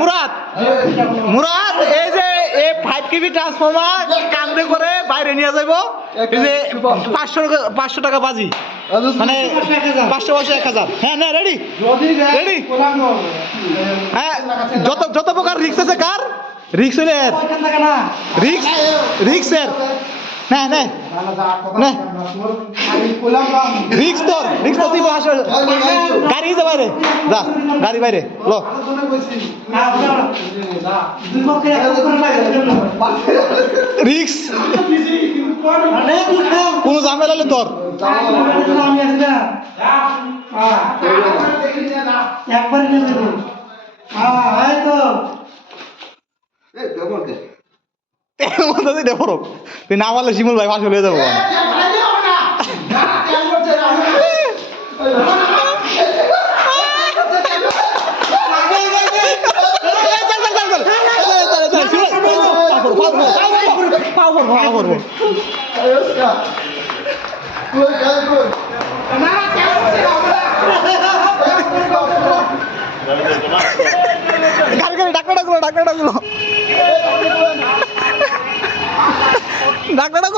মুরাদ মুরাদ এই যে এই 5 কেবি ট্রান্সফরমার কান্দে করে বাইরে নিয়ে যাবো এই যে 500 টাকা বাজি মানে 500 1000 হ্যাঁ না রেডি রেডি হ্যাঁ যত প্রকার রিক্স আছে কার রিক্স হলে রিক্স রিক্সের না না না রিক্স তোর তুই গাড়ি যা বাইরে যা গাড়ি বাইরে লো রিক্স কোন ঝামেলা হলে তোর তুই না বললে শিমুল ভাই ফাঁসি হয়ে যাবো ডাক্তারটা